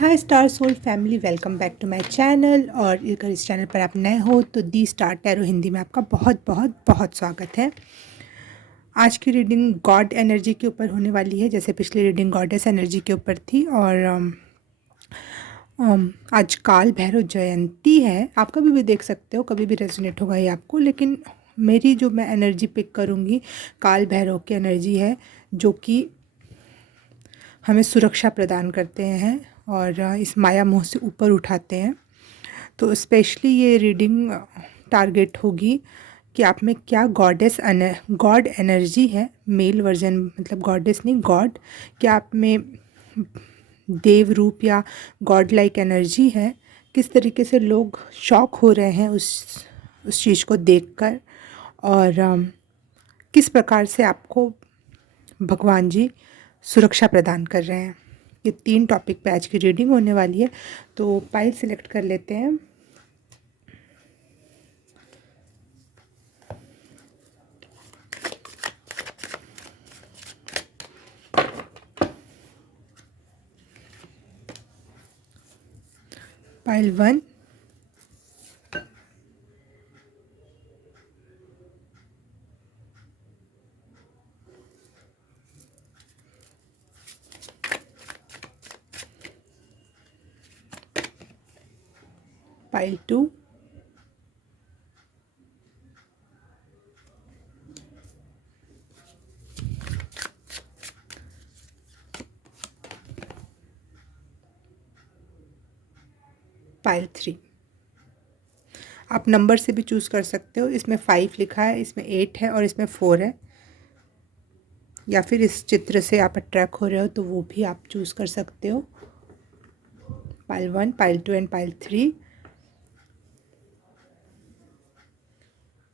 Hi star soul family, welcome back to my channel. और अगर इस चैनल पर आप नए हो तो दी स्टार टैरो हिंदी में आपका बहुत बहुत बहुत स्वागत है। आज की रीडिंग गॉड एनर्जी के ऊपर होने वाली है, जैसे पिछली रीडिंग गॉडेस एनर्जी के ऊपर थी। और आज काल भैरव जयंती है। आप कभी भी देख सकते हो, कभी भी रेजोनेट होगा ये आपको, लेकिन मेरी जो मैं एनर्जी पिक करूँगी काल भैरव की एनर्जी है, जो कि हमें सुरक्षा प्रदान करते हैं और इस माया मोह से ऊपर उठाते हैं। तो स्पेशली ये रीडिंग टारगेट होगी कि आप में क्या गॉड एनर्जी है, मेल वर्जन, मतलब गॉडेस नहीं गॉड, क्या आप में देव रूप या गॉड लाइक एनर्जी है। किस तरीके से लोग शॉक हो रहे हैं उस चीज़ को देखकर, और किस प्रकार से आपको भगवान जी सुरक्षा प्रदान कर रहे हैं। ये 3 टॉपिक पे आज की रीडिंग होने वाली है। तो पाइल सिलेक्ट कर लेते हैं। Pile 1, pile 2, pile 3। आप नंबर से भी चूज़ कर सकते हो। इसमें 5 लिखा है, इसमें 8 है और इसमें 4 है। या फिर इस चित्र से आप अट्रैक्ट हो रहे हो तो वो भी आप चूज़ कर सकते हो। Pile 1, pile 2 and pile 3।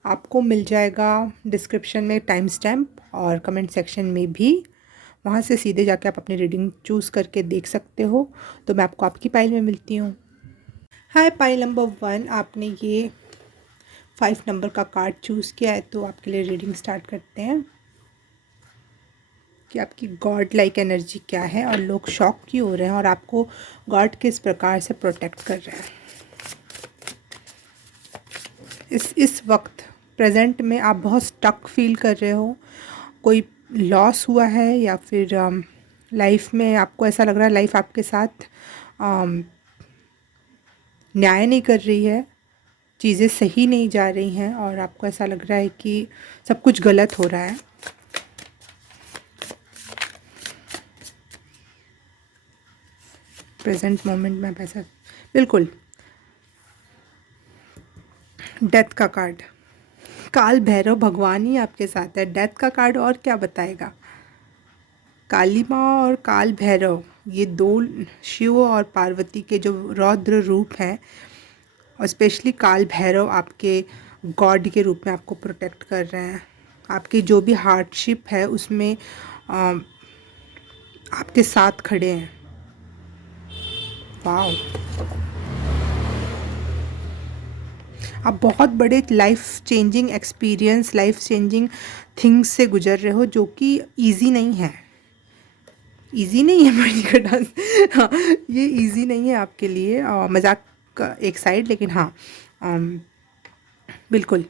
आपको मिल जाएगा डिस्क्रिप्शन में टाइम स्टैम्प और कमेंट सेक्शन में भी, वहाँ से सीधे जाके आप अपनी रीडिंग चूज़ करके देख सकते हो। तो मैं आपको आपकी पाइल में मिलती हूँ। हाय, पाइल नंबर 1, आपने ये 5 नंबर का कार्ड चूज़ किया है, तो आपके लिए रीडिंग स्टार्ट करते हैं कि आपकी गॉड लाइक एनर्जी क्या है और लोग शॉक क्यों हो रहे हैं और आपको गॉड किस प्रकार से प्रोटेक्ट कर रहे हैं। इस वक्त प्रेजेंट में आप बहुत स्टक फील कर रहे हो, कोई लॉस हुआ है या फिर लाइफ में आपको ऐसा लग रहा है लाइफ आपके साथ न्याय नहीं कर रही है, चीज़ें सही नहीं जा रही हैं और आपको ऐसा लग रहा है कि सब कुछ गलत हो रहा है। प्रेजेंट मोमेंट में ऐसा बिल्कुल। डेथ का कार्ड, काल भैरव भगवान ही आपके साथ है। डेथ का कार्ड और क्या बताएगा। काली माँ और काल भैरव, ये 2 शिव और पार्वती के जो रौद्र रूप हैं, और स्पेशली काल भैरव आपके गॉड के रूप में आपको प्रोटेक्ट कर रहे हैं। आपकी जो भी हार्डशिप है उसमें आपके साथ खड़े हैं। वाओ, आप बहुत बड़े life changing experience, life changing things से गुजर रहे हो, जो कि इजी नहीं है। इजी नहीं है मणि का डांस। हाँ, ये इजी नहीं है आपके लिए। मजाक का एक साइड, लेकिन हाँ, बिल्कुल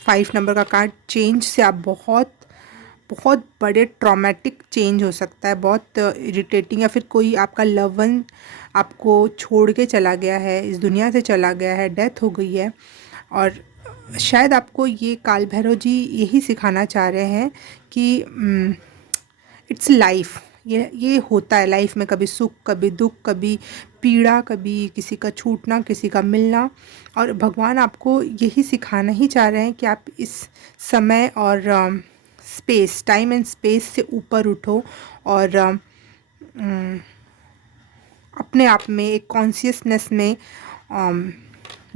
5 नंबर का कार्ड, चेंज से आप बहुत बहुत बड़े ट्रॉमेटिक चेंज हो सकता है, बहुत इरिटेटिंग, या फिर कोई आपका लव वन आपको छोड़ के चला गया है, इस दुनिया से चला गया है, डेथ हो गई है। और शायद आपको ये काल भैरव जी यही सिखाना चाह रहे हैं कि इट्स लाइफ, ये होता है लाइफ में, कभी सुख, कभी दुख, कभी पीड़ा, कभी किसी का छूटना, किसी का मिलना। और भगवान आपको यही सिखाना ही चाह रहे हैं कि आप इस समय और स्पेस, टाइम एंड स्पेस से ऊपर उठो और अपने आप में एक कॉन्शियसनेस में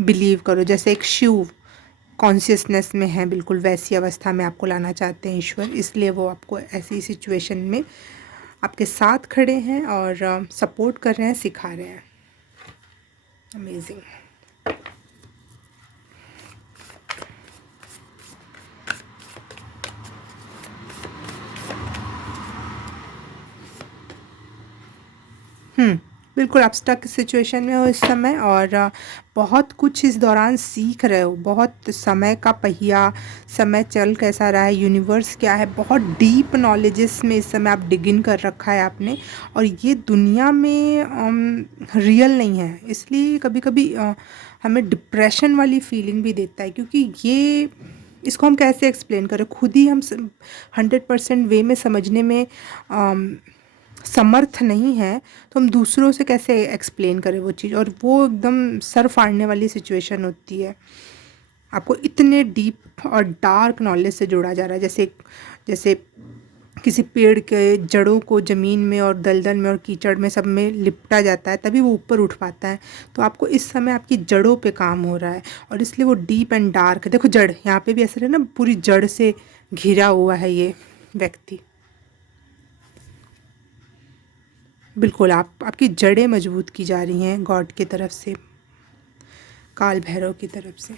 बिलीव करो। जैसे एक शिव कॉन्शियसनेस में है, बिल्कुल वैसी अवस्था में आपको लाना चाहते हैं ईश्वर, इसलिए वो आपको ऐसी सिचुएशन में आपके साथ खड़े हैं और सपोर्ट कर रहे हैं, सिखा रहे हैं। अमेजिंग। बिल्कुल आप स्टक सिचुएशन में हो इस समय, और बहुत कुछ इस दौरान सीख रहे हो। बहुत समय का पहिया, समय चल कैसा रहा है, यूनिवर्स क्या है, बहुत डीप नॉलेजेस में इस समय आप डिग इन कर रखा है आपने। और ये दुनिया में रियल नहीं है, इसलिए कभी कभी हमें डिप्रेशन वाली फीलिंग भी देता है, क्योंकि ये इसको हम कैसे एक्सप्लेन करें, खुद ही हम 100% वे में समझने में समर्थ नहीं है, तो हम दूसरों से कैसे एक्सप्लेन करें वो चीज़। और वो एकदम सर फाड़ने वाली सिचुएशन होती है। आपको इतने डीप और डार्क नॉलेज से जोड़ा जा रहा है, जैसे जैसे किसी पेड़ के जड़ों को ज़मीन में और दलदल में और कीचड़ में सब में लिपटा जाता है, तभी वो ऊपर उठ पाता है। तो आपको इस समय आपकी जड़ों पे काम हो रहा है, और इसलिए वो डीप एंड डार्क है। देखो जड़ यहाँ पे भी ऐसा है ना, पूरी जड़ से घिरा हुआ है ये व्यक्ति। बिल्कुल आपकी जड़ें मजबूत की जा रही हैं गॉड की तरफ से, काल भैरव की तरफ से।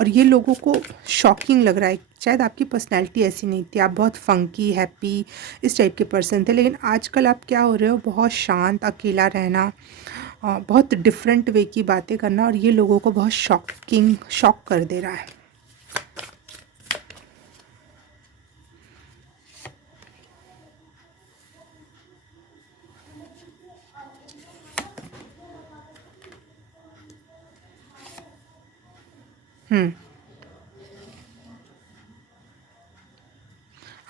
और ये लोगों को शॉकिंग लग रहा है, शायद आपकी पर्सनैलिटी ऐसी नहीं थी, आप बहुत फंकी हैप्पी इस टाइप के पर्सन थे, लेकिन आजकल आप क्या हो रहे हो, बहुत शांत, अकेला रहना, बहुत डिफरेंट वे की बातें करना, और ये लोगों को बहुत शॉक कर दे रहा है।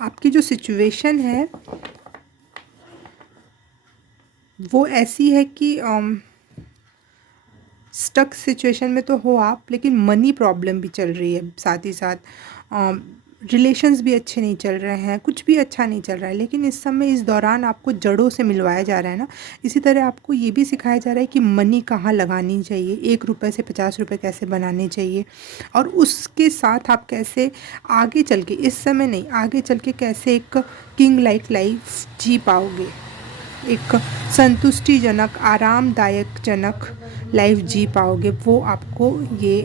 आपकी जो सिचुएशन है वो ऐसी है कि स्टक सिचुएशन में तो हो आप, लेकिन मनी प्रॉब्लम भी चल रही है साथ ही साथ। रिलेशंस भी अच्छे नहीं चल रहे हैं, कुछ भी अच्छा नहीं चल रहा है, लेकिन इस समय इस दौरान आपको जड़ों से मिलवाया जा रहा है ना। इसी तरह आपको ये भी सिखाया जा रहा है कि मनी कहाँ लगानी चाहिए, 1 रुपये से 50 रुपये कैसे बनाने चाहिए, और उसके साथ आप कैसे आगे चल के, इस समय नहीं, आगे चल के कैसे एक किंग लाइक लाइफ जी पाओगे, एक संतुष्टिजनक आरामदायक जनक लाइफ जी पाओगे, वो आपको ये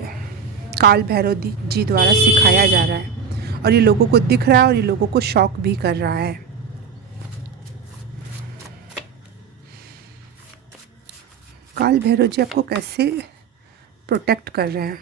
काल भैरव जी द्वारा सिखाया जा रहा है। और ये लोगों को दिख रहा है, और ये लोगों को शॉक भी कर रहा है। काल भैरव जी आपको कैसे प्रोटेक्ट कर रहे हैं।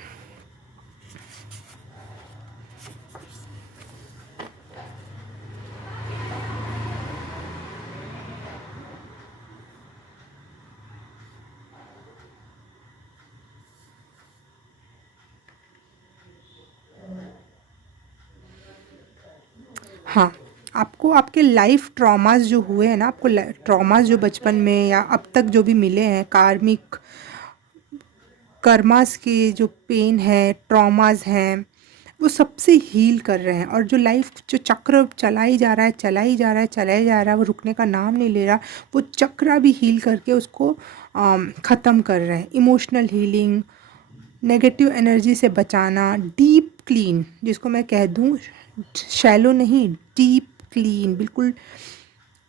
हाँ, आपको आपके लाइफ ट्रॉमास जो हुए हैं ना, आपको ट्रॉमास जो बचपन में या अब तक जो भी मिले हैं, कार्मिक कर्मास के जो पेन है, ट्रॉमास हैं, वो सबसे हील कर रहे हैं। और जो लाइफ जो चक्र चला ही जा रहा है, चला ही जा रहा है, चला ही जा रहा है, वो रुकने का नाम नहीं ले रहा, वो चक्र भी हील करके उसको ख़त्म कर रहे हैं। इमोशनल हीलिंग, नेगेटिव एनर्जी से बचाना, डीप क्लीन, जिसको मैं कह दूँ, शैलो नहीं, डीप क्लीन, बिल्कुल।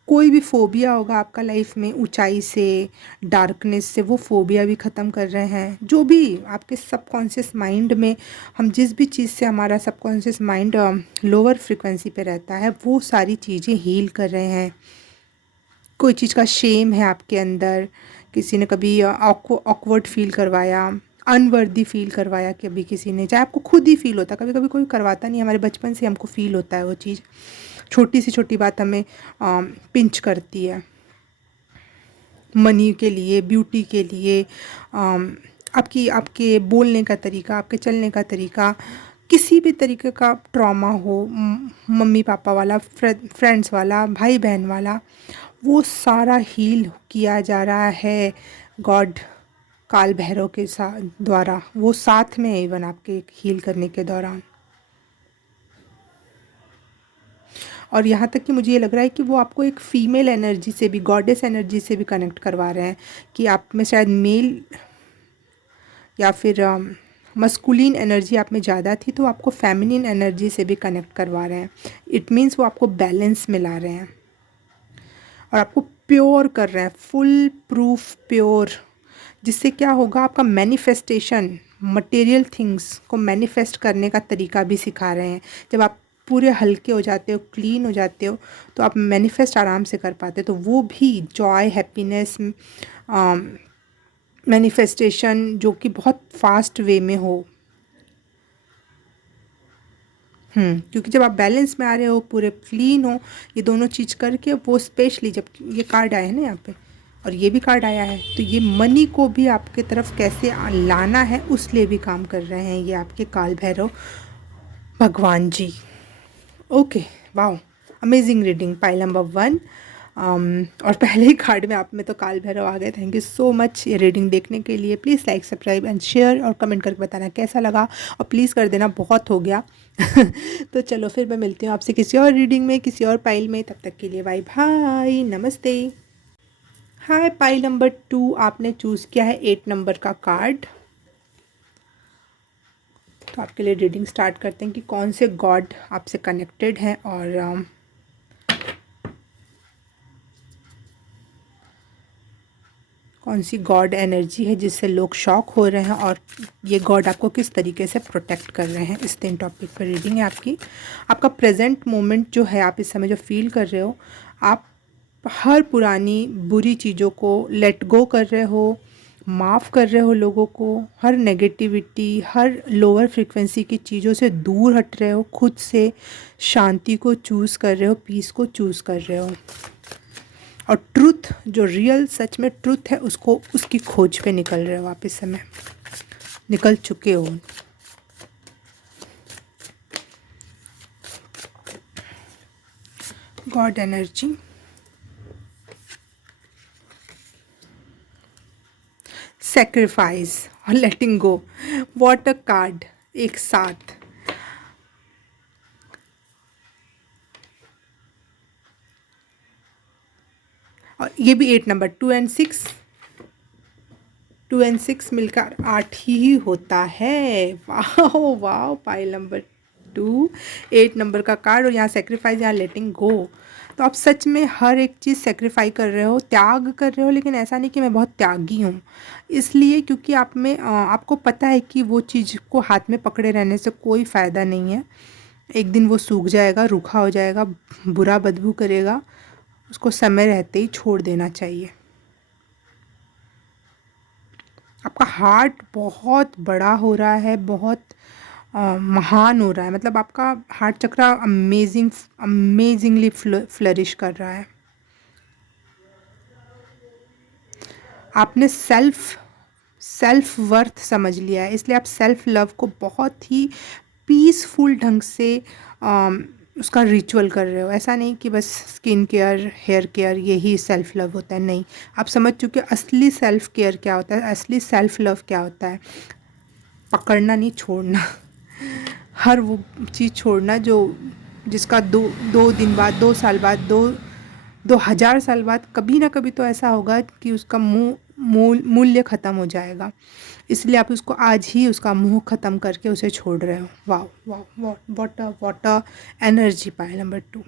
कोई भी फ़ोबिया होगा आपका लाइफ में, ऊंचाई से, डार्कनेस से, वो फ़ोबिया भी ख़त्म कर रहे हैं। जो भी आपके सबकॉन्शियस माइंड में, हम जिस भी चीज़ से हमारा सबकॉन्शियस माइंड लोअर फ्रिक्वेंसी पे रहता है, वो सारी चीज़ें हील कर रहे हैं। कोई चीज़ का शेम है आपके अंदर, किसी ने कभी ऑकवर्ड फील करवाया, अनवर्दी फील करवाया कभी किसी ने, चाहे आपको खुद ही फील होता, कभी कभी कोई करवाता नहीं, हमारे बचपन से हमको फील होता है वो चीज़। छोटी सी छोटी बात हमें पिंच करती है, मनी के लिए, ब्यूटी के लिए, आपके बोलने का तरीका, आपके चलने का तरीका, किसी भी तरीके का ट्रॉमा हो, मम्मी पापा वाला, फ्रेंड्स वाला, भाई बहन वाला, वो सारा हील किया जा रहा है गॉड काल भैरव के साथ द्वारा। वो साथ में है इवन आपके हील करने के दौरान। और यहाँ तक कि मुझे ये लग रहा है कि वो आपको एक फ़ीमेल एनर्जी से भी, गॉडेस एनर्जी से भी कनेक्ट करवा रहे हैं, कि आप में शायद मेल या फिर मस्कुलिन एनर्जी आप में ज़्यादा थी, तो आपको फेमिनिन एनर्जी से भी कनेक्ट करवा रहे हैं। इट मीन्स वो आपको बैलेंस में ला रहे हैं और आपको प्योर कर रहे हैं, फुल प्रूफ प्योर। जिससे क्या होगा, आपका मैनिफेस्टेशन, मटेरियल थिंग्स को मैनिफेस्ट करने का तरीका भी सिखा रहे हैं। जब आप पूरे हल्के हो जाते हो, क्लीन हो जाते हो, तो आप मैनिफेस्ट आराम से कर पाते हो। तो वो भी जॉय, हैप्पीनेस, मैनिफेस्टेशन जो कि बहुत फास्ट वे में हो। क्योंकि जब आप बैलेंस में आ रहे हो, पूरे क्लीन हो, ये दोनों चीज़ करके, वो स्पेशली जब ये कार्ड आया है ना यहाँ पे, और ये भी कार्ड आया है, तो ये मनी को भी आपके तरफ कैसे लाना है उस लिए भी काम कर रहे हैं ये आपके काल भैरव भगवान जी। Okay, wow, amazing reading, pile number 1। और पहले ही कार्ड में आप में तो काल भैरव आ गए। थैंक यू सो मच ये रीडिंग देखने के लिए। Please like, subscribe and share, और कमेंट करके बताना कैसा लगा, और प्लीज़ कर देना, बहुत हो गया। तो चलो फिर मैं मिलती हूँ आपसे किसी और रीडिंग में, किसी और पाइल में। तब तक के लिए बाय बाय, नमस्ते। हाय, पाइल नंबर 2 आपने चूज़ किया है 8 नंबर का कार्ड। तो आपके लिए रीडिंग स्टार्ट करते हैं कि कौन से गॉड आपसे कनेक्टेड हैं, और कौन सी गॉड एनर्जी है जिससे लोग शॉक हो रहे हैं, और ये गॉड आपको किस तरीके से प्रोटेक्ट कर रहे हैं। इस 3 टॉपिक पर रीडिंग है आपकी। आपका प्रेजेंट मोमेंट जो है, आप इस समय जो फील कर रहे हो, आप हर पुरानी बुरी चीज़ों को लेट गो कर रहे हो, माफ़ कर रहे हो लोगों को, हर नेगेटिविटी, हर लोअर फ्रिक्वेंसी की चीज़ों से दूर हट रहे हो, खुद से शांति को चूज़ कर रहे हो, पीस को चूज़ कर रहे हो, और ट्रुथ, जो रियल सच में ट्रुथ है, उसको, उसकी खोज पे निकल रहे हो आप इस समय, निकल चुके हो। गॉड एनर्जी, सैक्रिफाइस और लेटिंग गो, व्हाट अ कार्ड एक साथ। और ये भी 8 नंबर, 2 एंड 6, 2 एंड 6 मिलकर 8 ही होता है। वाह वाह, पाइल नंबर 2, 8 नंबर का कार्ड, और यहाँ सेक्रीफाइस, यहाँ लेटिंग गो। तो आप सच में हर एक चीज़ सेक्रीफाई कर रहे हो, त्याग कर रहे हो, लेकिन ऐसा नहीं कि मैं बहुत त्यागी हूँ, इसलिए क्योंकि आप में आपको पता है कि वो चीज़ को हाथ में पकड़े रहने से कोई फ़ायदा नहीं है। एक दिन वो सूख जाएगा, रूखा हो जाएगा, बुरा बदबू करेगा, उसको समय रहते ही छोड़ देना चाहिए। आपका हार्ट बहुत बड़ा हो रहा है, बहुत महान हो रहा है, मतलब आपका हार्ट चक्र अमेजिंगली फ्लरिश कर रहा है। आपने सेल्फ वर्थ समझ लिया है, इसलिए आप सेल्फ लव को बहुत ही पीसफुल ढंग से उसका रिचुअल कर रहे हो। ऐसा नहीं कि बस स्किन केयर, हेयर केयर यही सेल्फ लव होता है, नहीं, आप समझ चुके असली सेल्फ केयर क्या होता है, असली सेल्फ लव क्या होता है। पकड़ना नहीं, छोड़ना। हर वो चीज़ छोड़ना जो, जिसका दो दिन बाद, 2 साल बाद, 2000 साल बाद कभी ना कभी तो ऐसा होगा कि उसका मूल्य ख़त्म हो जाएगा। इसलिए आप उसको आज ही उसका मुँह ख़त्म करके उसे छोड़ रहे हो। वाह वाह, वाटर एनर्जी, पाइल नंबर 2।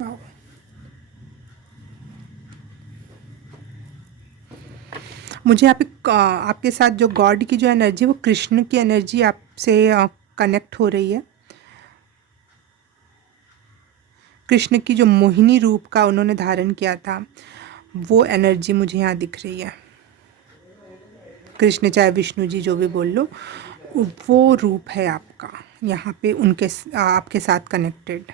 वाह, मुझे यहाँ पे आपके साथ जो गॉड की जो एनर्जी, वो कृष्ण की एनर्जी आपसे कनेक्ट हो रही है। कृष्ण की जो मोहिनी रूप का उन्होंने धारण किया था, वो एनर्जी मुझे यहाँ दिख रही है। कृष्ण चाहे विष्णु जी, जो भी बोल लो, वो रूप है आपका यहाँ पे उनके आपके साथ कनेक्टेड।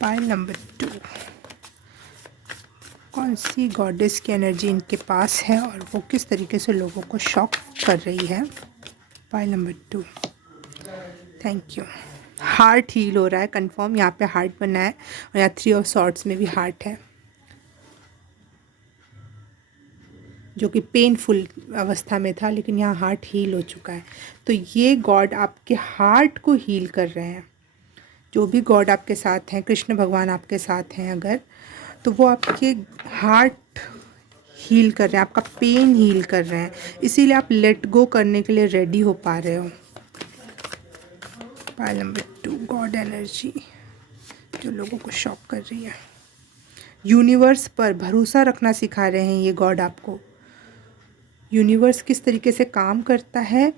पाइल नंबर 2, कौन सी गॉडेस की एनर्जी इनके पास है और वो किस तरीके से लोगों को शॉक कर रही है। Pile number 2, thank you. Heart heal हो रहा है कंफर्म, यहाँ पे हार्ट बना है, और यहाँ 3 ऑफ सॉर्ड्स में भी हार्ट है, जो कि पेनफुल अवस्था में था, लेकिन यहाँ हार्ट हील हो चुका है। तो ये गॉड आपके हार्ट को हील कर रहे हैं। जो भी गॉड आपके साथ हैं, कृष्ण भगवान आपके साथ हैं अगर, तो वो आपके हार्ट हील कर रहे हैं, आपका पेन हील कर रहे हैं, इसीलिए आप लेट गो करने के लिए रेडी हो पा रहे हो। पाइल नंबर 2, गॉड एनर्जी जो लोगों को शॉक कर रही है। यूनिवर्स पर भरोसा रखना सिखा रहे हैं ये गॉड आपको। यूनिवर्स किस तरीके से काम करता है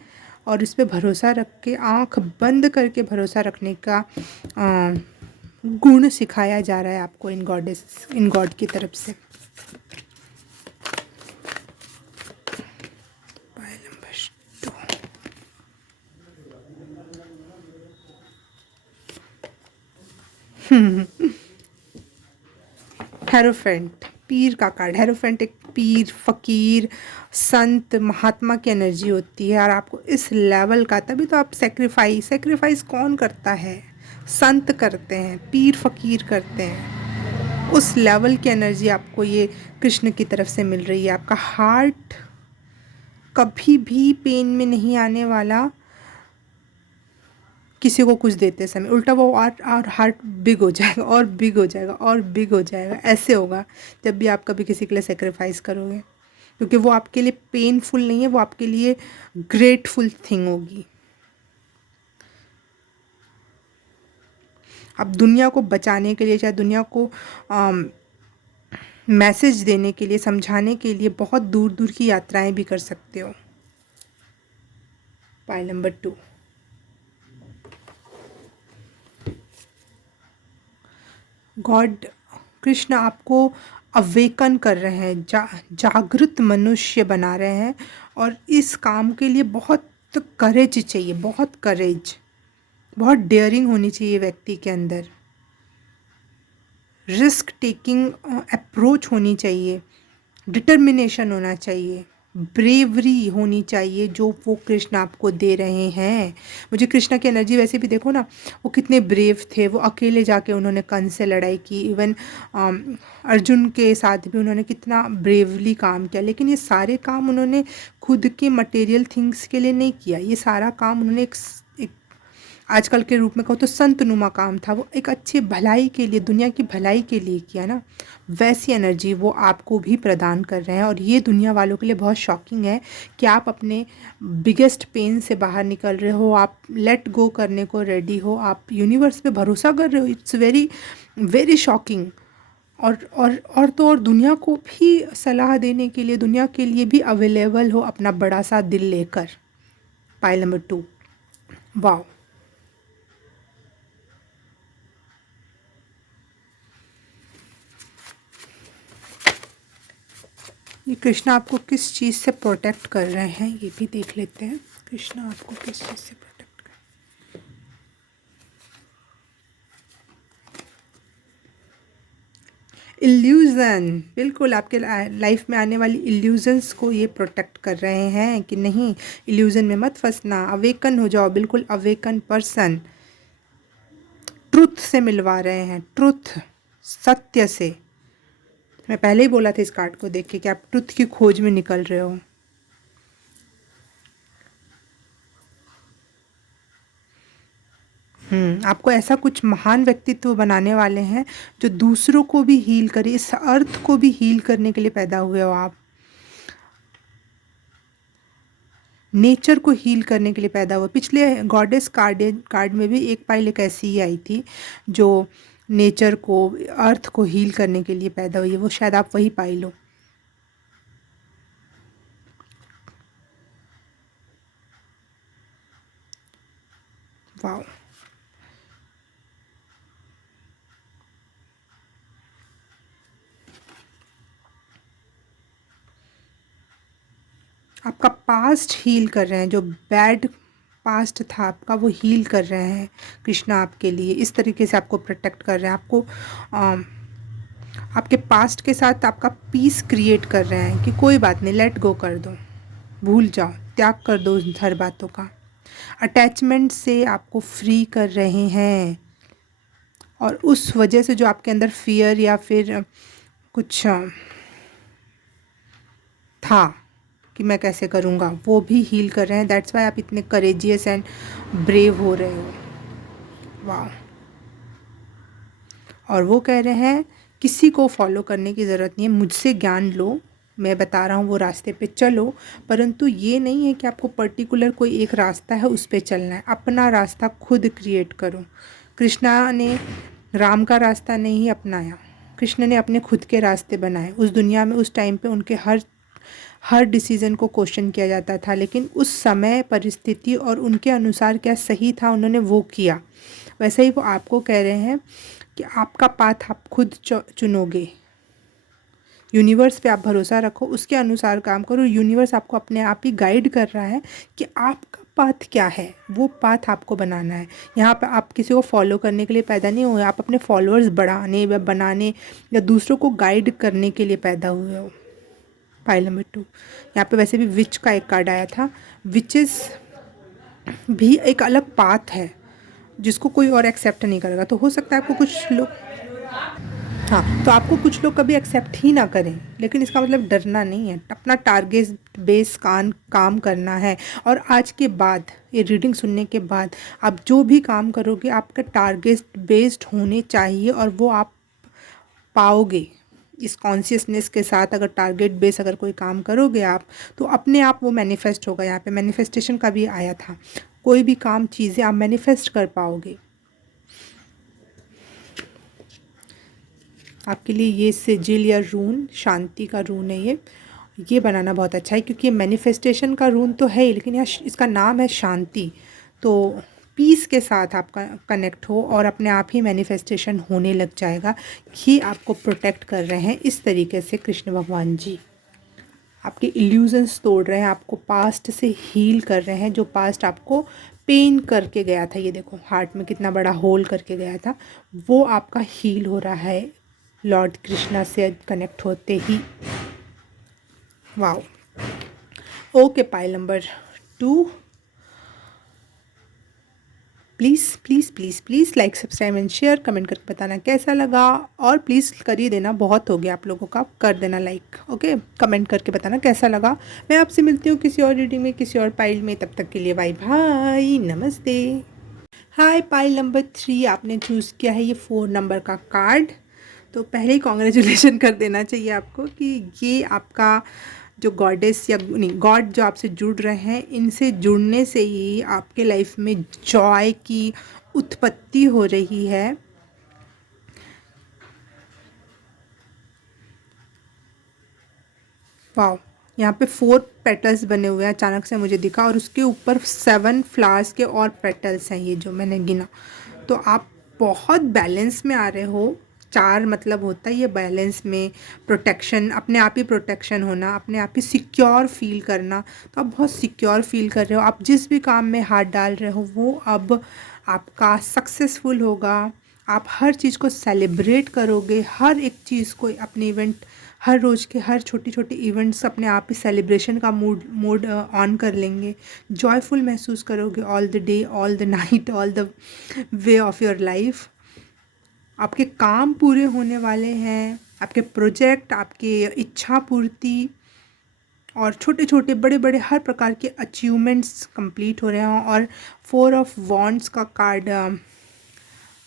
और इस पे भरोसा रख के, आँख बंद करके भरोसा रखने का गुण सिखाया जा रहा है आपको इन गॉड की तरफ से। Pile number 2। हेरोफेंट, पीर का कार्ड। हेरोफेंट एक पीर, फकीर, संत, महात्मा की एनर्जी होती है और आपको इस लेवल का, तभी तो आप सेक्रीफाइस कौन करता है? संत करते हैं, पीर फकीर करते हैं। उस लेवल की एनर्जी आपको ये कृष्ण की तरफ से मिल रही है। आपका हार्ट कभी भी पेन में नहीं आने वाला किसी को कुछ देते समय। उल्टा वो और हार्ट बिग हो जाएगा और बिग हो जाएगा और बिग हो जाएगा। ऐसे होगा जब भी आप कभी किसी के लिए सेक्रीफाइस करोगे, क्योंकि वो आपके लिए पेनफुल नहीं है, वो आपके लिए ग्रेटफुल थिंग होगी। आप दुनिया को बचाने के लिए, चाहे दुनिया को मैसेज देने के लिए, समझाने के लिए बहुत दूर दूर की यात्राएं भी कर सकते हो। Pile number 2। गॉड कृष्ण आपको अवेकन कर रहे हैं, जागृत मनुष्य बना रहे हैं। और इस काम के लिए बहुत करेज चाहिए, बहुत करेज, बहुत डेयरिंग होनी चाहिए व्यक्ति के अंदर। रिस्क टेकिंग अप्रोच होनी चाहिए, डिटर्मिनेशन होना चाहिए, ब्रेवरी होनी चाहिए, जो वो कृष्ण आपको दे रहे हैं। मुझे कृष्णा की एनर्जी वैसे भी देखो ना, वो कितने ब्रेव थे। वो अकेले जाके उन्होंने कंस से लड़ाई की। इवन अर्जुन के साथ भी उन्होंने कितना ब्रेवली काम किया। लेकिन ये सारे काम उन्होंने खुद के मटेरियल थिंग्स के लिए नहीं किया। ये सारा काम उन्होंने एक आजकल के रूप में कहूँ तो संत नुमा काम था। वो एक अच्छी भलाई के लिए, दुनिया की भलाई के लिए किया ना। वैसी एनर्जी वो आपको भी प्रदान कर रहे हैं। और ये दुनिया वालों के लिए बहुत शॉकिंग है कि आप अपने बिगेस्ट पेन से बाहर निकल रहे हो, आप लेट गो करने को रेडी हो, आप यूनिवर्स पे भरोसा कर रहे हो। It's very very shocking. और तो और दुनिया को भी सलाह देने के लिए, दुनिया के लिए भी अवेलेबल हो अपना बड़ा सा दिल लेकर। Pile number 2। वाओ। ये कृष्णा आपको किस चीज़ से प्रोटेक्ट कर रहे हैं, ये भी देख लेते हैं। कृष्णा आपको किस चीज़ से प्रोटेक्ट कर, इल्यूज़न। बिल्कुल आपके लाइफ में आने वाली इल्यूज़न्स को ये प्रोटेक्ट कर रहे हैं कि नहीं, इल्यूज़न में मत फंसना, अवेकन हो जाओ। बिल्कुल अवेकन पर्सन, ट्रुथ से मिलवा रहे हैं, ट्रुथ, सत्य से। मैं पहले ही बोला था इस कार्ड को देख के कि आप ट्रुथ की खोज में निकल रहे हो। आपको ऐसा कुछ महान व्यक्तित्व बनाने वाले हैं जो दूसरों को भी हील करे, इस अर्थ को भी हील करने के लिए पैदा हुए हो आप। नेचर को हील करने के लिए पैदा हुआ। पिछले गॉडेस कार्ड में भी एक पाइल एक ऐसी ही आई थी जो नेचर को, अर्थ को हील करने के लिए पैदा हुई है। वो शायद आप वही पाइल हो। वाओ। आपका पास्ट हील कर रहे हैं, जो बैड पास्ट था आपका वो हील कर रहे हैं कृष्णा आपके लिए। इस तरीके से आपको प्रोटेक्ट कर रहे हैं, आपको आपके पास्ट के साथ आपका पीस क्रिएट कर रहे हैं कि कोई बात नहीं, लेट गो कर दो, भूल जाओ, त्याग कर दो उन हर बातों का। अटैचमेंट से आपको फ्री कर रहे हैं। और उस वजह से जो आपके अंदर फियर या फिर कुछ था कि मैं कैसे करूँगा, वो भी हील कर रहे हैं। दैट्स वाई आप इतने करेजियस एंड ब्रेव हो रहे हो। वाह। और वो कह रहे हैं किसी को फॉलो करने की ज़रूरत नहीं है, मुझसे ज्ञान लो, मैं बता रहा हूँ वो रास्ते पे चलो। परंतु ये नहीं है कि आपको पर्टिकुलर कोई एक रास्ता है उस पे चलना है, अपना रास्ता खुद क्रिएट करो। कृष्णा ने राम का रास्ता नहीं अपनाया, कृष्ण ने अपने खुद के रास्ते बनाए। उस दुनिया में उस टाइम पे उनके हर डिसीज़न को क्वेश्चन किया जाता था, लेकिन उस समय परिस्थिति और उनके अनुसार क्या सही था उन्होंने वो किया। वैसे ही वो आपको कह रहे हैं कि आपका पाथ आप खुद चुनोगे। यूनिवर्स पे आप भरोसा रखो, उसके अनुसार काम करो। यूनिवर्स आपको अपने आप ही गाइड कर रहा है कि आपका पाथ क्या है, वो पाथ आपको बनाना है। यहाँ पे आप किसी को फॉलो करने के लिए पैदा नहीं हुए, आप अपने फॉलोअर्स बढ़ाने या बनाने या दूसरों को गाइड करने के लिए पैदा हुए हो। पाइल नंबर 2, यहाँ पे वैसे भी विच का एक कार्ड आया था। विचेस भी एक अलग पाथ है जिसको कोई और एक्सेप्ट नहीं करेगा। तो हो सकता है आपको कुछ लोग, हाँ, तो आपको कुछ लोग कभी एक्सेप्ट ही ना करें, लेकिन इसका मतलब डरना नहीं है। अपना टारगेट बेस काम करना है। और आज के बाद, ये रीडिंग सुनने के बाद, आप जो भी काम करोगे आपका टारगेट बेस्ड होने चाहिए और वो आप पाओगे। इस कॉन्शियसनेस के साथ अगर टारगेट बेस अगर कोई काम करोगे आप, तो अपने आप वो मैनिफेस्ट होगा। यहाँ पे मैनिफेस्टेशन का भी आया था। कोई भी काम चीज़ें आप मैनिफेस्ट कर पाओगे। आपके लिए ये सिजिल या रून, शांति का रून है ये बनाना बहुत अच्छा है, क्योंकि ये मैनिफेस्टेशन का रून तो है ही, लेकिन यहाँ इसका नाम है शांति। तो पीस के साथ आपका कनेक्ट हो और अपने आप ही मैनिफेस्टेशन होने लग जाएगा कि आपको प्रोटेक्ट कर रहे हैं। इस तरीके से कृष्ण भगवान जी आपके इल्यूजन्स तोड़ रहे हैं, आपको पास्ट से हील कर रहे हैं। जो पास्ट आपको पेन करके गया था, ये देखो हार्ट में कितना बड़ा होल करके गया था, वो आपका हील हो रहा है लॉर्ड कृष्णा से कनेक्ट होते ही। Wow. Okay, pile number 2, please please please please like subscribe and share, comment करके बताना कैसा लगा। और प्लीज़ कर ही देना, बहुत हो गया आप लोगों का, कर देना लाइक। ओके, कमेंट करके बताना कैसा लगा। मैं आपसे मिलती हूँ किसी और रीडिंग में, किसी और पाइल में। तब तक के लिए बाय बाय, नमस्ते। हाय, पाइल नंबर 3 आपने चूज़ किया है ये 4 नंबर का कार्ड। तो पहले ही कॉन्ग्रेचुलेशन कर देना चाहिए आपको कि ये आपका जो गॉडेस या नहीं गॉड जो आपसे जुड़ रहे हैं, इनसे जुड़ने से ही आपके लाइफ में जॉय की उत्पत्ति हो रही है। वाओ, यहाँ पे 4 पेटल्स बने हुए हैं, अचानक से मुझे दिखा, और उसके ऊपर 7 फ्लावर्स के और पेटल्स हैं, ये जो मैंने गिना। तो आप बहुत बैलेंस में आ रहे हो। 4 मतलब होता है ये बैलेंस में, प्रोटेक्शन, अपने आप ही प्रोटेक्शन होना, अपने आप ही सिक्योर फील करना। तो आप बहुत सिक्योर फील कर रहे हो। आप जिस भी काम में हाथ डाल रहे हो वो अब आपका सक्सेसफुल होगा। आप हर चीज़ को सेलिब्रेट करोगे, हर एक चीज़ को, अपने इवेंट, हर रोज़ के हर छोटी छोटी इवेंट्स अपने आप ही सेलिब्रेशन का मूड ऑन कर लेंगे। जॉयफुल महसूस करोगे all the day, all the night, all the way of your life. आपके काम पूरे होने वाले हैं, आपके प्रोजेक्ट, आपकी इच्छा पूर्ति और छोटे छोटे बड़े बड़े हर प्रकार के अचीवमेंट्स कंप्लीट हो रहे हैं। और 4 ऑफ वॉन्ड्स का कार्ड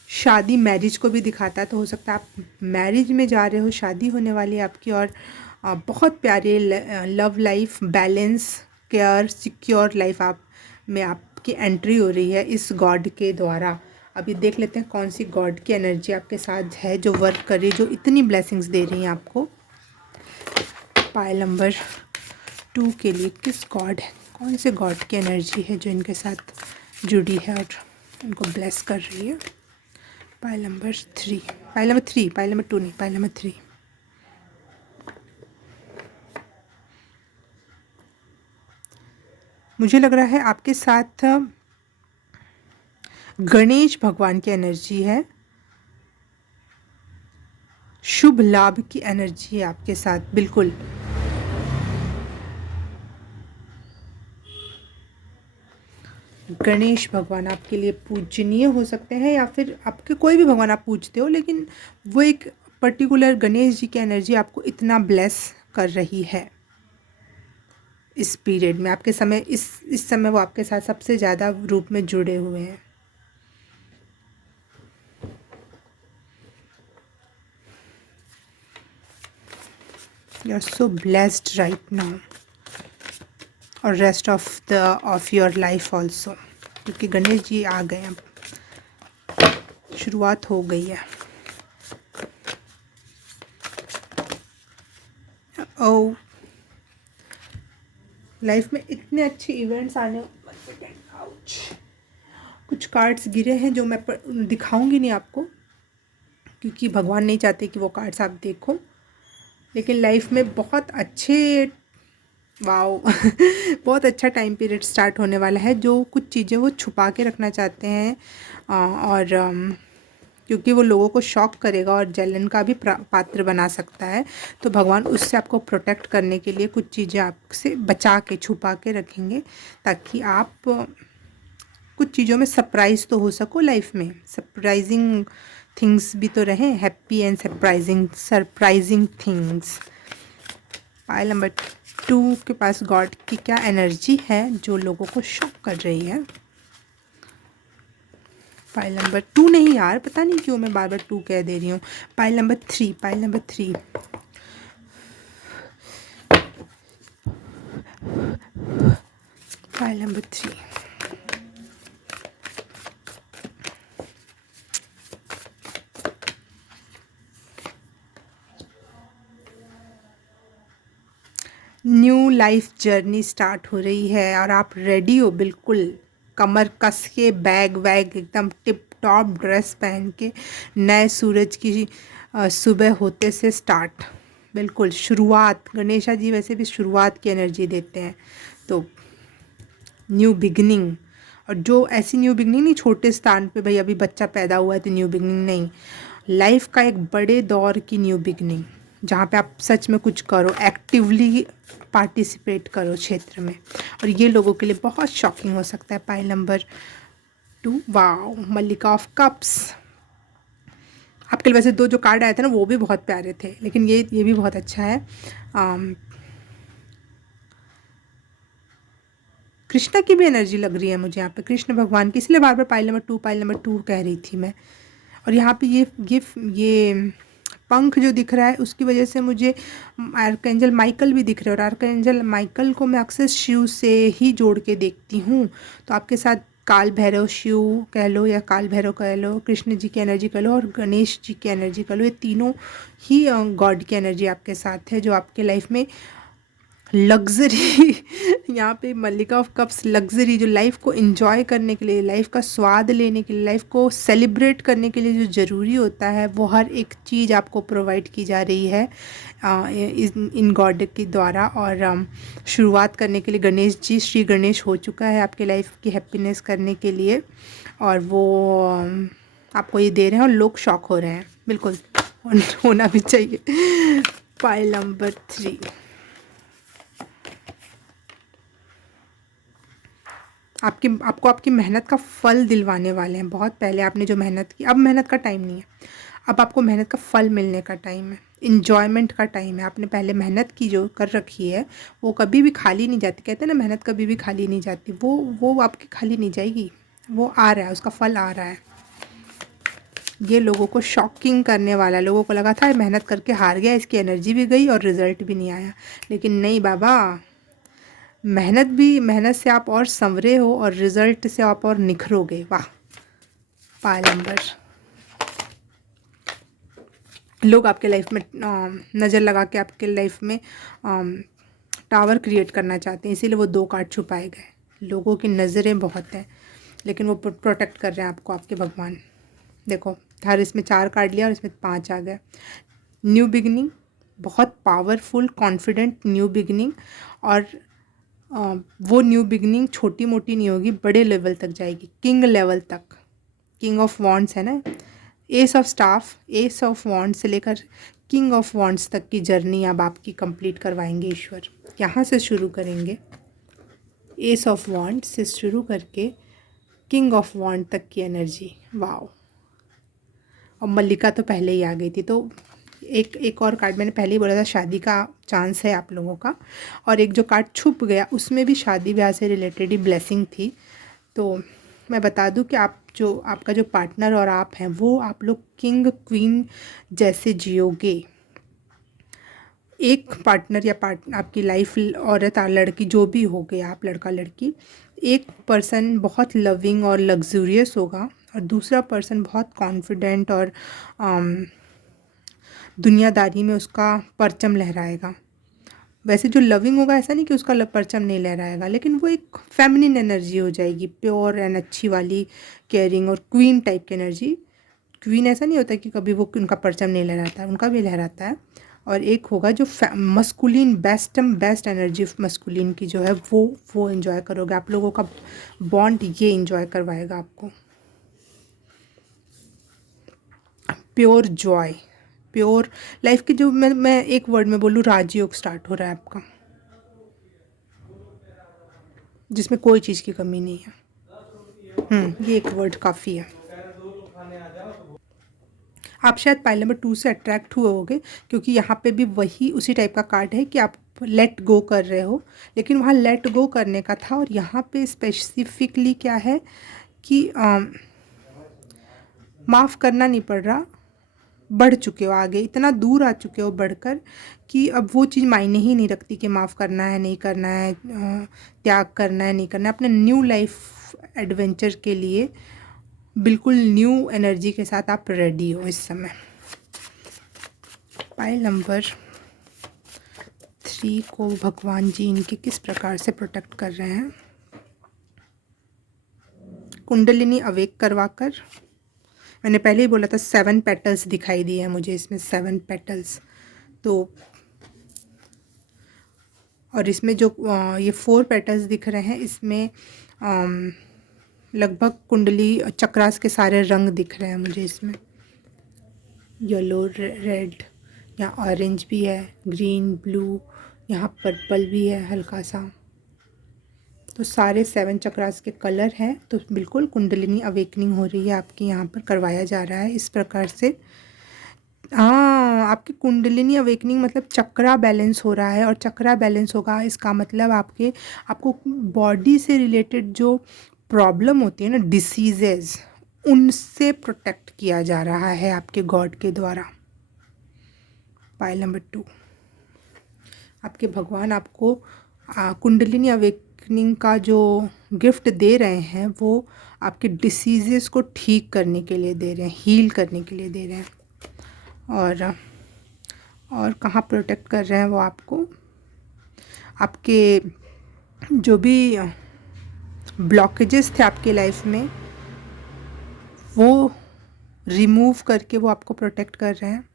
शादी, मैरिज को भी दिखाता है। तो हो सकता है आप मैरिज में जा रहे हो, शादी होने वाली है आपकी, और बहुत प्यारे love life, balance, care, secure life आप में आपकी एंट्री हो रही है इस गॉड के द्वारा। अभी देख लेते हैं कौन सी गॉड की एनर्जी आपके साथ है जो वर्क कर रही है, जो इतनी ब्लेसिंग्स दे रही हैं आपको। पाइल नंबर 2 के लिए किस गॉड है, कौन से गॉड की एनर्जी है जो इनके साथ जुड़ी है और इनको ब्लेस कर रही है। Pile number 3, pile number 3, pile number 2 नहीं, पाइल नंबर 3। मुझे लग रहा है आपके साथ गणेश भगवान की एनर्जी है, शुभ लाभ की एनर्जी है आपके साथ, बिल्कुल। गणेश भगवान आपके लिए पूजनीय हो सकते हैं, या फिर आपके कोई भी भगवान आप पूजते हो, लेकिन वो एक पर्टिकुलर गणेश जी की एनर्जी आपको इतना ब्लेस कर रही है इस पीरियड में। आपके समय, इस समय वो आपके साथ सबसे ज़्यादा रूप में जुड़े हुए हैं। You are so blessed right now, और rest of your life also, क्योंकि गणेश जी आ गए, अब शुरुआत हो गई है। ओ लाइफ में इतने अच्छे इवेंट्स आने। आउच, कुछ कार्ड्स गिरे हैं जो मैं दिखाऊंगी नहीं आपको, क्योंकि भगवान नहीं चाहते कि वो कार्ड्स आप देखो, लेकिन लाइफ में बहुत अच्छे, वाओ बहुत अच्छा टाइम पीरियड स्टार्ट होने वाला है। जो कुछ चीज़ें वो छुपा के रखना चाहते हैं और क्योंकि वो लोगों को शॉक करेगा और जलन का भी पात्र बना सकता है, तो भगवान उससे आपको प्रोटेक्ट करने के लिए कुछ चीज़ें आपसे बचा के छुपा के रखेंगे, ताकि आप कुछ चीज़ों में सरप्राइज तो हो सको। लाइफ में सरप्राइजिंग थिंग्स भी तो रहें, happy and surprising things. Pile number 2 के पास गॉड की क्या एनर्जी है जो लोगों को शॉक कर रही है। पाइल नंबर 2 नहीं यार, पता नहीं क्यों मैं बार बार 2 कह दे रही हूँ। Pile number 3, pile number 3, pile number 3। New life journey start हो रही है और आप रेडी हो बिल्कुल, कमर कस के, बैग वैग एकदम टिप टॉप ड्रेस पहन के, नए सूरज की सुबह होते से स्टार्ट, बिल्कुल शुरुआत। गणेशा जी वैसे भी शुरुआत की एनर्जी देते हैं, तो न्यू बिगनिंग। और जो ऐसी न्यू बिगनिंग नहीं छोटे स्थान पे, भाई अभी बच्चा पैदा हुआ है तो न्यू बिगनिंग नहीं, लाइफ का एक बड़े दौर की न्यू बिगनिंग, जहाँ पे आप सच में कुछ करो, एक्टिवली पार्टिसिपेट करो क्षेत्र में, और ये लोगों के लिए बहुत शॉकिंग हो सकता है। Pile number 2, wow, Mallika of cups. आपके लिए वैसे 2 जो कार्ड आए थे ना वो भी बहुत प्यारे थे, लेकिन ये भी बहुत अच्छा है। कृष्णा की भी एनर्जी लग रही है मुझे यहाँ पे, कृष्ण भगवान की, इसलिए बार बार पाइल नंबर टू कह रही थी मैं। और यहाँ पे ये पंख जो दिख रहा है उसकी वजह से मुझे आर्कएंजल माइकल भी दिख रहे हैं, और आर्कएंजल माइकल को मैं अक्सर शिव से ही जोड़ के देखती हूँ। तो आपके साथ काल भैरव शिव कह लो या काल भैरव कह लो, कृष्ण जी की एनर्जी कह लो और गणेश जी की एनर्जी कह लो, ये तीनों ही गॉड की एनर्जी आपके साथ है, जो आपके लाइफ में लग्जरी यहाँ पे मल्लिका ऑफ कप्स, लग्जरी, जो लाइफ को एंजॉय करने के लिए, लाइफ का स्वाद लेने के लिए, लाइफ को सेलिब्रेट करने के लिए जो ज़रूरी होता है, वो हर एक चीज़ आपको प्रोवाइड की जा रही है इन गॉड के द्वारा। और शुरुआत करने के लिए गणेश जी, श्री गणेश हो चुका है आपके लाइफ की हैप्पीनेस करने के लिए, और वो आपको ये दे रहे हैं और लोग शॉक हो रहे हैं, बिल्कुल होना भी चाहिए। पाइल नंबर 3, आपको आपकी मेहनत का फल दिलवाने वाले हैं। बहुत पहले आपने जो मेहनत की, अब मेहनत का टाइम नहीं है, अब आपको मेहनत का फल मिलने का टाइम है, इन्जॉयमेंट का टाइम है। आपने पहले मेहनत की जो कर रखी है वो कभी भी खाली नहीं जाती, कहते हैं ना मेहनत कभी भी खाली नहीं जाती, वो आपकी खाली नहीं जाएगी, वो आ रहा है, उसका फल आ रहा है। ये लोगों को शॉकिंग करने वाला है। लोगों को लगा था मेहनत करके हार गया, इसकी एनर्जी भी गई और रिजल्ट भी नहीं आया, लेकिन नहीं बाबा, मेहनत से आप और संवरे हो और रिजल्ट से आप और निखरोगे। वाह। पाइल नंबर, लोग आपके लाइफ में नज़र लगा के आपके लाइफ में टावर क्रिएट करना चाहते हैं, इसीलिए वो 2 कार्ड छुपाए गए। लोगों की नज़रें बहुत हैं, लेकिन वो प्रोटेक्ट कर रहे हैं आपको आपके भगवान। देखो, हर इसमें 4 कार्ड लिया और इसमें 5 आ गए। न्यू बिगनिंग, बहुत पावरफुल कॉन्फिडेंट न्यू बिगनिंग, और वो न्यू बिगनिंग छोटी मोटी नहीं होगी, बड़े लेवल तक जाएगी, किंग लेवल तक। किंग ऑफ वॉन्ड्स है ना, S of staff, S of wands से लेकर किंग ऑफ वॉन्ड्स तक की जर्नी अब आपकी कंप्लीट करवाएंगे ईश्वर। यहाँ से शुरू करेंगे, एस ऑफ वॉन्ड्स से शुरू करके किंग ऑफ वॉन्ड तक की एनर्जी। वाओ। और मल्लिका तो पहले ही आ गई थी, तो एक और कार्ड मैंने पहले ही बोला था, शादी का चांस है आप लोगों का, और एक जो कार्ड छुप गया उसमें भी शादी ब्याह से रिलेटेड ही ब्लेसिंग थी। तो मैं बता दूं कि आपका जो पार्टनर और आप हैं, वो आप लोग किंग क्वीन जैसे जियोगे। एक पार्टनर या आपकी लाइफ औरत और लड़की जो भी हो गया, आप लड़का लड़की, एक पर्सन बहुत लविंग और लग्जूरियस होगा और दूसरा पर्सन बहुत कॉन्फिडेंट और दुनियादारी में उसका परचम लहराएगा। वैसे जो लविंग होगा ऐसा नहीं कि उसका परचम नहीं लहराएगा, लेकिन वो एक फेमिनिन एनर्जी हो जाएगी, प्योर एंड अच्छी वाली, केयरिंग और क्वीन टाइप की एनर्जी। क्वीन ऐसा नहीं होता कि कभी वो उनका परचम नहीं लहराता है, उनका भी लहराता है। और एक होगा जो मस्कुलिन, बेस्ट एनर्जी मस्कुलिन की जो है वो इन्जॉय करोगे। आप लोगों का बॉन्ड ये इन्जॉय करवाएगा आपको। प्योर जॉय, प्योर लाइफ की जो मैं एक वर्ड में बोलूँ, राजयोग स्टार्ट हो रहा है आपका, जिसमें कोई चीज़ की कमी नहीं है। ये एक वर्ड काफ़ी है। आप शायद पाइल नंबर 2 से अट्रैक्ट हुए होगे, क्योंकि यहाँ पे भी वही उसी टाइप का कार्ड है कि आप लेट गो कर रहे हो, लेकिन वहाँ लेट गो करने का था, और यहाँ पे स्पेसिफिकली क्या है कि माफ़ करना नहीं पड़ रहा, बढ़ चुके हो आगे, इतना दूर आ चुके हो बढ़कर कि अब वो चीज़ मायने ही नहीं रखती कि माफ़ करना है नहीं करना है, त्याग करना है नहीं करना है। अपने न्यू लाइफ एडवेंचर के लिए बिल्कुल न्यू एनर्जी के साथ आप रेडी हो इस समय। पाइल नंबर 3 को भगवान जी इनके किस प्रकार से प्रोटेक्ट कर रहे हैं। कुंडलिनी अवेक करवाकर, मैंने पहले ही बोला था 7 पेटल्स दिखाई दिए हैं मुझे इसमें, 7 पेटल्स। तो और इसमें जो ये 4 पेटल्स दिख रहे हैं, इसमें लगभग कुंडली चक्रास के सारे रंग दिख रहे हैं मुझे इसमें। येलो, रेड, यहाँ ऑरेंज भी है, ग्रीन, ब्लू, यहाँ पर्पल भी है हल्का सा। तो सारे 7 चक्रास के कलर हैं। तो बिल्कुल कुंडलिनी अवेकनिंग हो रही है आपकी, यहाँ पर करवाया जा रहा है इस प्रकार से। हाँ, आपकी कुंडलिनी अवेकनिंग मतलब चक्रा बैलेंस हो रहा है, और चक्रा बैलेंस होगा इसका मतलब आपको बॉडी से रिलेटेड जो प्रॉब्लम होती है ना, डिसीजेज, उनसे प्रोटेक्ट किया जा रहा है आपके गॉड के द्वारा। पाइल नंबर 2, आपके भगवान आपको कुंडलिनी अवेकनिंग का जो गिफ्ट दे रहे हैं, वो आपके डिसीजेस को ठीक करने के लिए दे रहे हैं, हील करने के लिए दे रहे हैं। और कहाँ प्रोटेक्ट कर रहे हैं वो आपके जो भी ब्लॉकेजेस थे आपके लाइफ में, वो रिमूव करके वो आपको प्रोटेक्ट कर रहे हैं।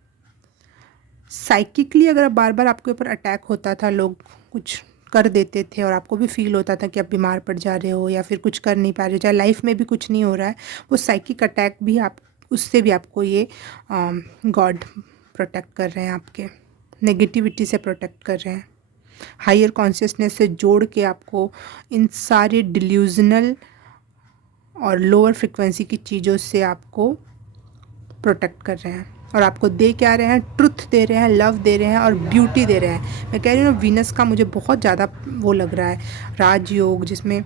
साइकिकली अगर बार बार आपके ऊपर अटैक होता था, लोग कुछ कर देते थे और आपको भी फील होता था कि आप बीमार पड़ जा रहे हो या फिर कुछ कर नहीं पा रहे हो, चाहे लाइफ में भी कुछ नहीं हो रहा है, वो साइकिक अटैक भी उससे भी आपको ये गॉड प्रोटेक्ट कर रहे हैं, आपके नेगेटिविटी से प्रोटेक्ट कर रहे हैं। हायर कॉन्शियसनेस से जोड़ के आपको इन सारे डिल्यूजनल और लोअर फ्रिक्वेंसी की चीज़ों से आपको प्रोटेक्ट कर रहे हैं। और आपको दे क्या रहे हैं, ट्रुथ दे रहे हैं, लव दे रहे हैं और ब्यूटी दे रहे हैं। मैं कह रही हूँ ना, वीनस का मुझे बहुत ज़्यादा वो लग रहा है, राजयोग, जिसमें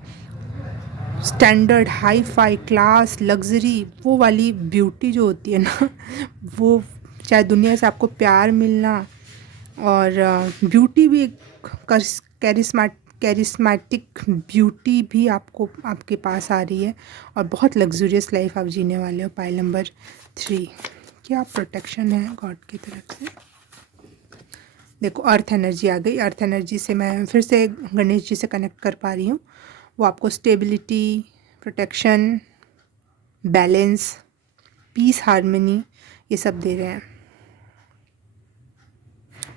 standard, hi fi, class, luxury, वो वाली ब्यूटी जो होती है ना, वो चाहे दुनिया से आपको प्यार मिलना, और ब्यूटी भी एक कैरिस्मेटिक ब्यूटी भी आपके पास आ रही है, और बहुत लग्जूरियस लाइफ आप जीने वाले हो। पाइल नंबर 3, क्या प्रोटेक्शन है गॉड की तरफ से। देखो, अर्थ एनर्जी आ गई। अर्थ एनर्जी से मैं फिर से गणेश जी से कनेक्ट कर पा रही हूँ। वो आपको stability, protection, balance, peace, harmony, ये सब दे रहे हैं,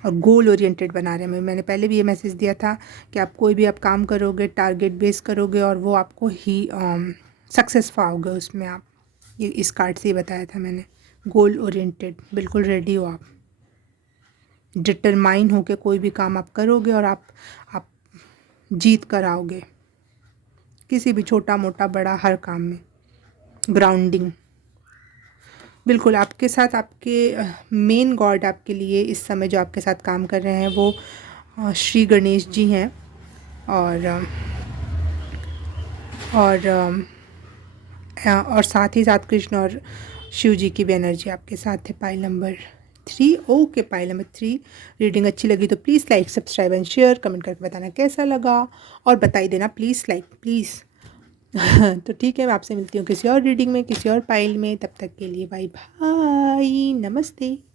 और गोल ओरिएंटेड बना रहे हैं। मैंने पहले भी ये मैसेज दिया था कि आप कोई भी काम करोगे, टारगेट बेस करोगे, और वो आपको ही सक्सेस पाओगे उसमें। आप ये इस कार्ड से ही बताया था मैंने, गोल ओरिएंटेड, बिल्कुल रेडी हो आप, डिटरमाइन होके कोई भी काम आप करोगे और आप जीत कर आओगे, किसी भी छोटा मोटा बड़ा हर काम में। ग्राउंडिंग, बिल्कुल आपके साथ आपके मेन गॉड आपके लिए इस समय जो आपके साथ काम कर रहे हैं वो श्री गणेश जी हैं, और साथ ही साथ कृष्ण और शिव जी की भी एनर्जी आपके साथ है। Pile number 3, okay, pile number 3 reading अच्छी लगी तो please like, subscribe and share, comment करके बताना कैसा लगा, और बताई देना प्लीज़, लाइक प्लीज़। तो ठीक है, मैं आपसे मिलती हूँ किसी और रीडिंग में, किसी और पाइल में। तब तक के लिए बाय बाय, नमस्ते।